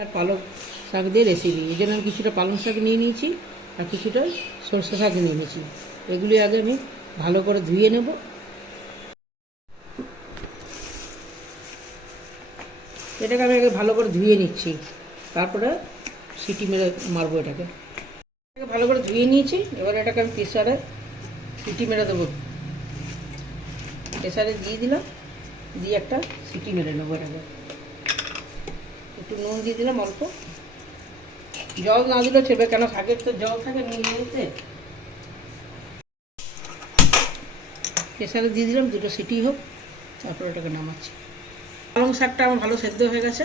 আর পালং শাক দিয়ে রেসিপি, এই জন্য আমি কিছুটা পালং শাক নিয়ে নিয়েছি আর কিছুটা সরষে শাক নিয়ে নিয়েছি। এগুলি আগে আমি ভালো করে ধুয়ে নেব। এটাকে আমি আগে ভালো করে ধুয়ে নিচ্ছি, তারপরে সিটি মেরে মারবো। এটাকে ভালো করে ধুয়ে নিয়েছি। এবার এটাকে আমি প্রেসারে সিটি মেরে দেবো। প্রেসারে দিয়ে দিলাম, দিয়ে একটা সিটি মেরে নেবো। এটাকে একটু নুন দিয়ে দিলাম অল্প, জল না দিলেও ছেড়ে, কেন শাকের তো জল থাকে নিতে। প্রেসারে দিয়ে দিলাম, দুটো সিটি হোক, তারপর এটাকে নামাচ্ছি। পালং শাকটা আমার ভালো সেদ্ধ হয়ে গেছে,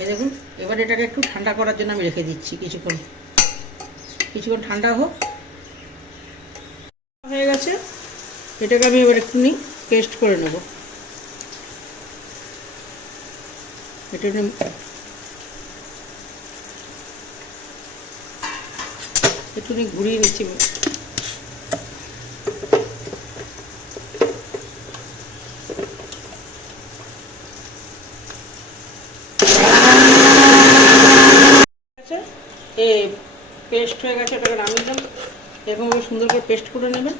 এই দেখুন। এবার এটাকে একটু ঠান্ডা করার জন্য আমি রেখে দিচ্ছি কিছুক্ষণ ঠান্ডা হোক। হয়ে গেছে, এটাকে আমি এবার একটুখানি পেস্ট করে নেব। এটা একটুখানি ঘুরিয়ে নিচ্ছি। পেস্ট হয়ে গেছে, এটাকে নামিয়ে দিলাম। এরকমভাবে সুন্দর করে পেস্ট করে নেবেন।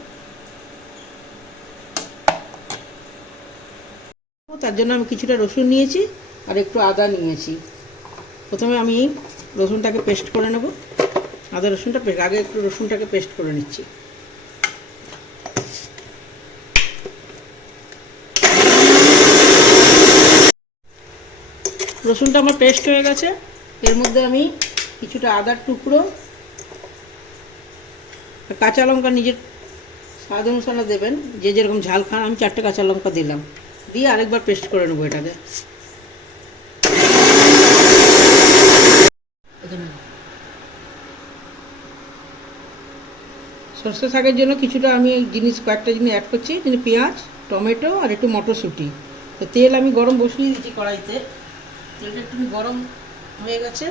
তার জন্য আমি কিছুটা রসুন নিয়েছি আর একটু আদা নিয়েছি। প্রথমে আমি রসুনটাকে পেস্ট করে নেব। আদা রসুনটা আগে একটু রসুনটাকে পেস্ট করে নিচ্ছি। রসুনটা আমার পেস্ট হয়ে গেছে। এর মধ্যে আমি কিছুটা আদার টুকরো, কাঁচা লঙ্কা নিজের স্বাদ অনুসারে দেবেন, যে যেরকম ঝাল খান। আমি 4টে কাঁচা লঙ্কা দিলাম, দিয়ে আরেকবার পেস্ট করে নেবো এটাকে। সর্ষে শাকের জন্য কিছুটা আমি কয়েকটা জিনিস অ্যাড করছি, যেমন পেঁয়াজ, টমেটো আর একটু মটরশুঁটি। তো তেল আমি গরম বসিয়ে দিচ্ছি কড়াইতে। তেলটা একটু গরম হয়ে গেছে,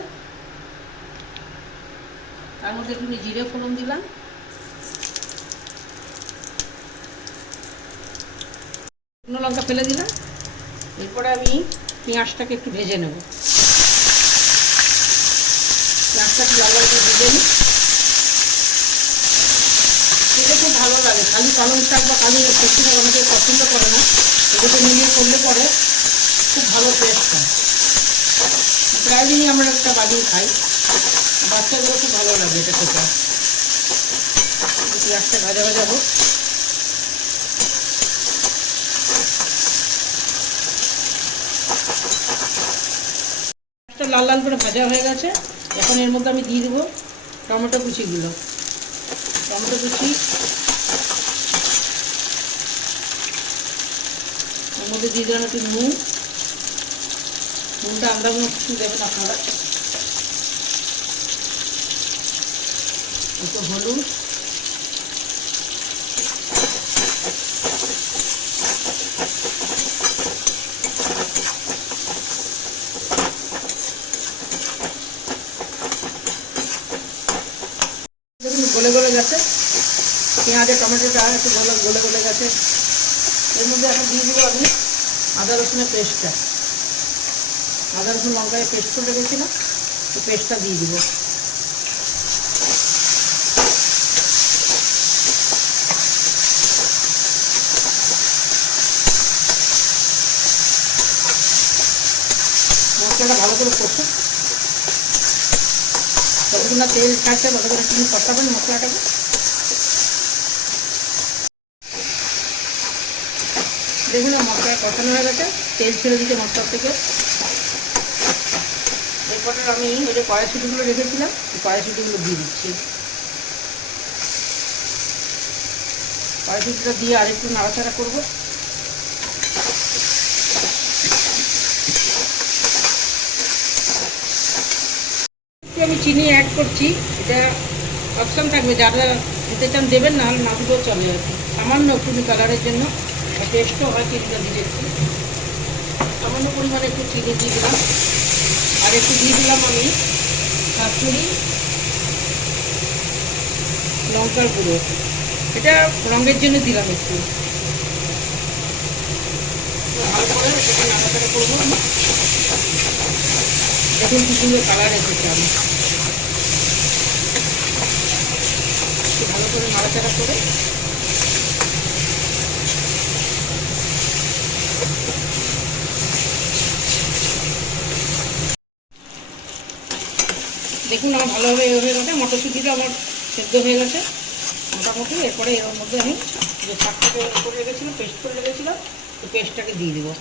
তার মধ্যে একটু জিরে ফোড়ন দিলাম, শুকনো লঙ্কা ফেলে দিলাম। এরপরে আমি পেঁয়াজটাকে একটু ভেজে নেব। পেঁয়াজটাকে লাল লাল করে ভেজে নিই। এটা খুব ভালো লাগে, খালি পালং শাক বা খালি সবজি শাক অনেকে পছন্দ করে না, এটাকে মিলিয়ে করলে পরে খুব ভালো টেস্ট হয়। প্রায় দিনই আমরা একটা বানিয়ে খাই, বাচ্চাগুলো খুব ভালো লাগে এটা খেতে। পেঁয়াজটা ভাজা ভাজা হোক। লাল লাল করে ভাজা হয়ে গেছে। এখন এর মধ্যে আমি দিয়ে দেবো টমেটো কুচিগুলো। টমেটো কুচি এর মধ্যে দিয়ে দিলাম একটু নুনটা আন্দাজ মতো একটু দেবেন আপনারা। একটু হলুদ, দেখুন গলে গলে গেছে। পেঁয়াজের টমেটোটা একটু গলে গলে গেছে। এর মধ্যে এখন দিয়ে দেবো আমি আদা রসুনের পেস্টটা। আদা রসুন লঙ্কায় পেস্ট করে রেখেছিলাম, তো পেস্টটা দিয়ে দিব। মশলাটা ভালো করে কষুন, যতক্ষণ না তেল ছাড়ছে ততক্ষণ একটু কষাবেন মশলাটাকে। দেখুন মশলা কষানো হয়ে গেছে, তেল ছেড়ে দিচ্ছে মশলার থেকে। এরপরে আমি ওই যে কড়াইশুঁটিগুলো রেখেছিলাম, কড়াইশুঁটিগুলো দিয়ে দিচ্ছি। কড়াইশুঁটিটা দিয়ে আরেকটু নাড়াচাড়া করবো। আমি চিনি অ্যাড করছি, এটা অপশন থাকবে, যারা দিতে চান দেবেন, না হলে না দিতেও চলে আর কি। সামান্য একটু কালারের জন্য, টেস্টও হয় চিনিটা দিলে। একটু সামান্য পরিমাণে একটু চিনি দিয়ে দিলাম। আর একটু দিয়ে দিলাম আমি কাশ্মীরি লঙ্কার গুঁড়ো, এটা রঙের জন্য দিলাম একটু। ভালো করে নাড়াচাড়া করবো। দেখুন কি সুন্দর কালার এসেছে। আমি ভালো করে নাড়াচাড়া করে দেখুন আমার ভালোভাবে হয়ে গেছে। মটরশুঁটিটা আমার সেদ্ধ হয়ে গেছে মোটামুটি। এরপরে এর মধ্যে আমি যে শাকটাকে করে রেখেছিলাম, পেস্ট করে রেখেছিলাম, তো পেস্টটাকে দিয়ে দেবো।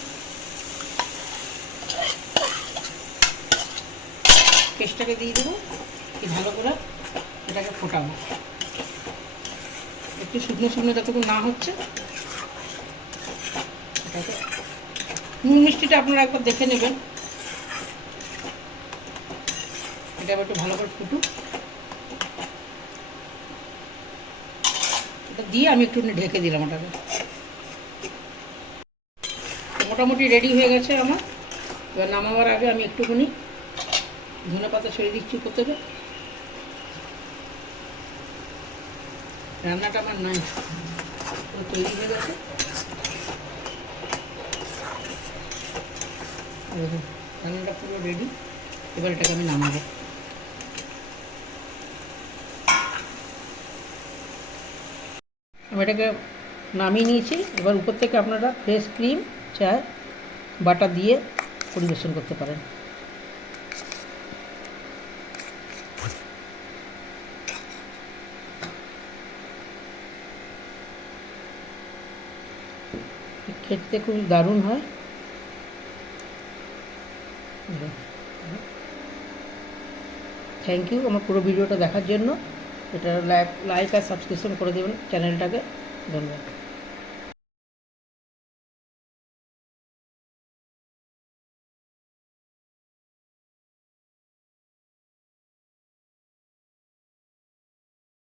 পেস্টটাকে দিয়ে দেবো, ভালো করে এটাকে ফোটাবো। একটু শুকনো শুকনো যতটুকু না হচ্ছে এটাকে নুন মিষ্টিটা আপনারা একবার দেখে নেবেন। এটা একটু ভালো করে ফুটুক। এটা দিয়ে আমি একটু ঢেকে দিলাম ওটাকে। মোটামুটি রেডি হয়ে গেছে আমার। এবার নামাবার আগে আমি একটুখানি ধনে পাতা ছড়িয়ে দিচ্ছি উপর থেকে। রান্নাটা আমার নাই তৈরি হয়ে গেছে। রান্নাটা পুরো রেডি। এবার এটাকে আমি নামাবো। আমি এটাকে নামিয়ে নিয়েছি। এবার উপর থেকে আপনারা ফ্রেশ ক্রিম চায় বাটার দিয়ে পরিবেশন করতে পারেন। খেতে খুব দারুণ হয়। থ্যাংক ইউ আমার পুরো ভিডিওটা দেখার জন্য। এটা লাইক আর সাবস্ক্রিপশন করে দেবেন চ্যানেলটাকে। ধন্যবাদ।